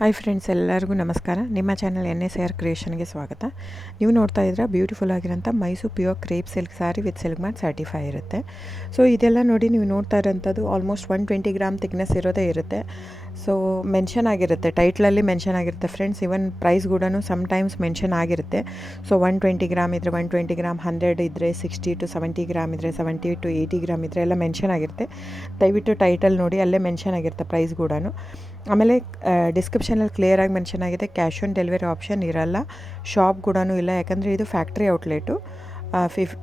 Hi friends, ಎಲ್ಲರಿಗೂ ನಮಸ್ಕಾರ. ನಿಮ್ಮ ಚಾನಲ್ NSR ಕ್ರಿಯೇಷನ್ಗೆ ಸ್ವಾಗತ. ನೀವು ನೋಡ್ತಾ ಇದ್ರೆ ಬ್ಯೂಟಿಫುಲ್ ಆಗಿರೋಂಥ Mysuru pure crepe silk saree with silk mark certify ಇರುತ್ತೆ. ಸೊ ಇದೆಲ್ಲ ನೋಡಿ ನೀವು ನೋಡ್ತಾ ಇರೋಂಥದ್ದು ಆಲ್ಮೋಸ್ಟ್ 120 ಗ್ರಾಮ್ ಥಿಕ್ನೆಸ್ ಇರೋದೇ ಇರುತ್ತೆ. ಸೊ ಮೆನ್ಷನ್ ಆಗಿರುತ್ತೆ, ಟೈಟ್ಲಲ್ಲಿ ಮೆನ್ಷನ್ ಆಗಿರುತ್ತೆ ಫ್ರೆಂಡ್ಸ್. ಇವನ್ ಪ್ರೈಸ್ ಕೂಡ ಸಮ್ಟೈಮ್ಸ್ ಮೆನ್ಷನ್ ಆಗಿರುತ್ತೆ. ಸೊ 120 ಗ್ರಾಮ್ ಇದ್ದರೆ 120 ಗ್ರಾಮ್, 100 ಇದ್ದರೆ 60 to 70 ಗ್ರಾಮ್ ಇದ್ದರೆ 70 to 80 ಗ್ರಾಮ್ ಇದ್ದರೆ ಎಲ್ಲ ಮೆನ್ಷನ್ ಆಗಿರುತ್ತೆ. ದಯವಿಟ್ಟು ಟೈಟಲ್ ನೋಡಿ, ಅಲ್ಲೇ ಮೆನ್ಷನ್ ಆಗಿರುತ್ತೆ ಪ್ರೈಸ್ ಕೂಡ. ಆಮೇಲೆ ಡಿಸ್ಕ್ರಿಪ್ಷನಲ್ಲಿ ಕ್ಲಿಯರಾಗಿ ಮೆನ್ಷನ್ ಆಗಿದೆ, ಕ್ಯಾಶ್ ಆನ್ ಡೆಲಿವರಿ ಆಪ್ಷನ್ ಇರಲ್ಲ, ಶಾಪ್ ಕೂಡ ಇಲ್ಲ. ಯಾಕಂದರೆ ಇದು factory outlet,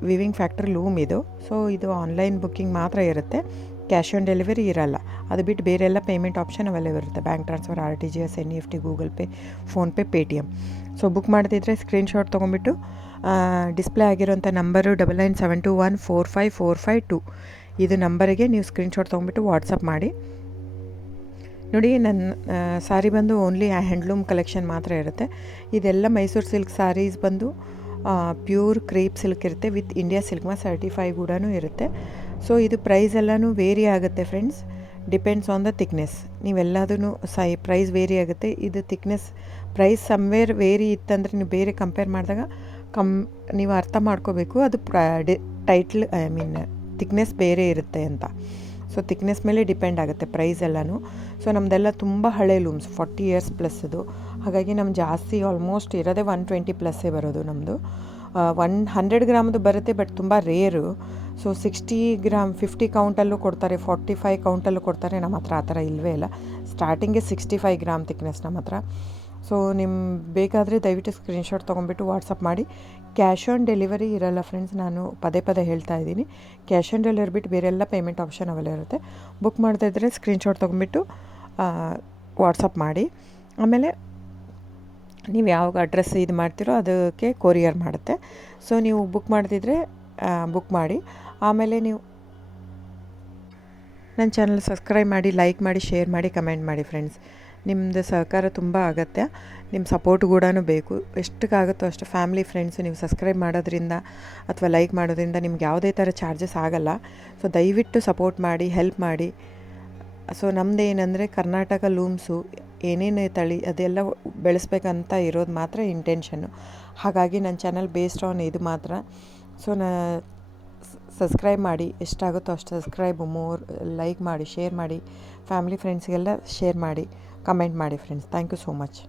viewing factory loom ಇದು. ಸೊ ಇದು ಆನ್ಲೈನ್ ಬುಕ್ಕಿಂಗ್ ಮಾತ್ರ ಇರುತ್ತೆ, ಕ್ಯಾಶ್ ಆನ್ ಡೆಲಿವರಿ ಇರಲ್ಲ. ಅದು ಬಿಟ್ಟು ಬೇರೆ ಎಲ್ಲ ಪೇಮೆಂಟ್ ಆಪ್ಷನ್ ಅವೈಲೇಬಲ್ ಇರುತ್ತೆ, bank transfer, RTGS, NEFT, Google pay, PhonePe, Paytm. So book ಮಾಡ್ತಿದ್ರೆ ಸ್ಕ್ರೀನ್ಶಾಟ್ ತೊಗೊಂಬಿಟ್ಟು ಡಿಸ್ಪ್ಲೇ ಆಗಿರೋಂಥ ನಂಬರು 9972145452 ಇದು ನಂಬರಿಗೆ ನೀವು ಸ್ಕ್ರೀನ್ಶಾಟ್ ತೊಗೊಂಬಿಟ್ಟು ವಾಟ್ಸಪ್ ಮಾಡಿ. ನೋಡಿ, ನನ್ನ ಸಾರಿ ಬಂದು ಓನ್ಲಿ ಹ್ಯಾಂಡ್ಲೂಮ್ ಕಲೆಕ್ಷನ್ ಮಾತ್ರ ಇರುತ್ತೆ. ಇದೆಲ್ಲ ಮೈಸೂರು ಸಿಲ್ಕ್ ಸಾರೀಸ್ ಬಂದು ಪ್ಯೂರ್ ಕ್ರೇಪ್ ಸಿಲ್ಕ್ ಇರುತ್ತೆ, with India silk mark certify ಕೂಡ ಇರುತ್ತೆ. ಸೊ ಇದು ಪ್ರೈಸ್ ಎಲ್ಲನೂ ವೇರಿ ಆಗುತ್ತೆ friends, depends on the thickness. ನೀವೆಲ್ಲದೂ ಪ್ರೈಸ್ ವೇರಿ ಆಗುತ್ತೆ. ಇದು ಥಿಕ್ನೆಸ್ ಪ್ರೈಸ್ ಸಮ್ವೇರ್ ವೇರಿ ಇತ್ತಂದರೆ ನೀವು ಬೇರೆ ಕಂಪೇರ್ ಮಾಡಿದಾಗ ನೀವು ಅರ್ಥ ಮಾಡ್ಕೋಬೇಕು, ಅದು ಥಿಕ್ನೆಸ್ ಬೇರೆ ಇರುತ್ತೆ ಅಂತ. ಸೊ ಥಿಕ್ನೆಸ್ ಮೇಲೆ ಡಿಪೆಂಡ್ ಆಗುತ್ತೆ ಪ್ರೈಸ್ ಎಲ್ಲನೂ. ಸೊ ನಮ್ಮದೆಲ್ಲ ತುಂಬ ಹಳೆ ಲೂಮ್ಸ್, 40 years ಪ್ಲಸ್ ಅದು. ಹಾಗಾಗಿ ನಮ್ಮ ಜಾಸ್ತಿ ಆಲ್ಮೋಸ್ಟ್ ಇರೋದೇ 120 ಪ್ಲಸ್ಸೇ ಬರೋದು ನಮ್ಮದು. 100 ಗ್ರಾಮದು ಬರುತ್ತೆ, ಬಟ್ ತುಂಬ ರೇರು. ಸೊ 60 ಗ್ರಾಮ್ 50 ಕೌಂಟಲ್ಲೂ ಕೊಡ್ತಾರೆ, 45 ಕೌಂಟಲ್ಲೂ ಕೊಡ್ತಾರೆ. ನಮ್ಮ ಹತ್ರ ಆ ಥರ ಇಲ್ಲವೇ ಇಲ್ಲ. ಸ್ಟಾರ್ಟಿಂಗೇ 65 ಗ್ರಾಮ್ ಥಿಕ್ನೆಸ್ ನಮ್ಮ ಹತ್ರ. ಸೊ ಬೇಕಾದರೆ ದಯವಿಟ್ಟು ಸ್ಕ್ರೀನ್ಶಾಟ್ ತೊಗೊಂಬಿಟ್ಟು ವಾಟ್ಸಪ್ ಮಾಡಿ. ಕ್ಯಾಶ್ ಆನ್ ಡೆಲಿವರಿ ಇರಲ್ಲ ಫ್ರೆಂಡ್ಸ್, ನಾನು ಪದೇ ಪದೇ ಹೇಳ್ತಾ ಇದ್ದೀನಿ. ಕ್ಯಾಶ್ ಆನ್ ಡೆಲಿವರಿ ಬಿಟ್ಟು ಬೇರೆಲ್ಲ ಪೇಮೆಂಟ್ ಆಪ್ಷನ್ ಅವೈಲೇಬಲ್ ಇರುತ್ತೆ. ಬುಕ್ ಮಾಡ್ತಾ ಇದ್ದರೆ ಸ್ಕ್ರೀನ್ಶಾಟ್ ತೊಗೊಂಬಿಟ್ಟು ವಾಟ್ಸಪ್ ಮಾಡಿ. ಆಮೇಲೆ ನೀವು ಯಾವಾಗ ಅಡ್ರೆಸ್ ಇದು ಮಾಡ್ತೀರೋ ಅದಕ್ಕೆ ಕೊರಿಯರ್ ಮಾಡುತ್ತೆ. ಸೊ ನೀವು ಬುಕ್ ಮಾಡ್ತಿದ್ರೆ ಬುಕ್ ಮಾಡಿ. ಆಮೇಲೆ ನೀವು ನನ್ನ ಚಾನಲ್ ಸಬ್ಸ್ಕ್ರೈಬ್ ಮಾಡಿ, ಲೈಕ್ ಮಾಡಿ, ಶೇರ್ ಮಾಡಿ, ಕಮೆಂಟ್ ಮಾಡಿ ಫ್ರೆಂಡ್ಸ್. ನಿಮ್ಮದು ಸಹಕಾರ ತುಂಬ ಅಗತ್ಯ, ನಿಮ್ಮ ಸಪೋರ್ಟ್ ಕೂಡ ಬೇಕು. ಎಷ್ಟಕ್ಕಾಗುತ್ತೋ ಅಷ್ಟು ಫ್ಯಾಮಿಲಿ, ಫ್ರೆಂಡ್ಸು ನೀವು ಸಬ್ಸ್ಕ್ರೈಬ್ ಮಾಡೋದ್ರಿಂದ ಅಥವಾ ಲೈಕ್ ಮಾಡೋದ್ರಿಂದ ನಿಮ್ಗೆ ಯಾವುದೇ ಥರ ಚಾರ್ಜಸ್ ಆಗಲ್ಲ. ಸೊ ದಯವಿಟ್ಟು ಸಪೋರ್ಟ್ ಮಾಡಿ, ಹೆಲ್ಪ್ ಮಾಡಿ. ಸೊ ನಮ್ಮದು ಏನಂದರೆ ಕರ್ನಾಟಕ ಲೂಮ್ಸು ಏನೇನು ತಳಿ ಅದೆಲ್ಲ ಬೆಳೆಸ್ಬೇಕಂತ ಇರೋದು ಮಾತ್ರ ಇಂಟೆನ್ಷನ್ನು. ಹಾಗಾಗಿ ನನ್ನ ಚಾನಲ್ ಬೇಸ್ಡ್ ಆನ್ ಇದು ಮಾತ್ರ. ಸೊ ಸಬ್ಸ್ಕ್ರೈಬ್ ಮಾಡಿ, ಎಷ್ಟಾಗುತ್ತೋ ಅಷ್ಟು ಸಬ್ಸ್ಕ್ರೈಬ್, ಲೈಕ್ ಮಾಡಿ, ಶೇರ್ ಮಾಡಿ, ಫ್ಯಾಮಿಲಿ ಫ್ರೆಂಡ್ಸ್ಗೆಲ್ಲ ಶೇರ್ ಮಾಡಿ, ಕಮೆಂಟ್ ಮಾಡಿ friends. Thank you so much.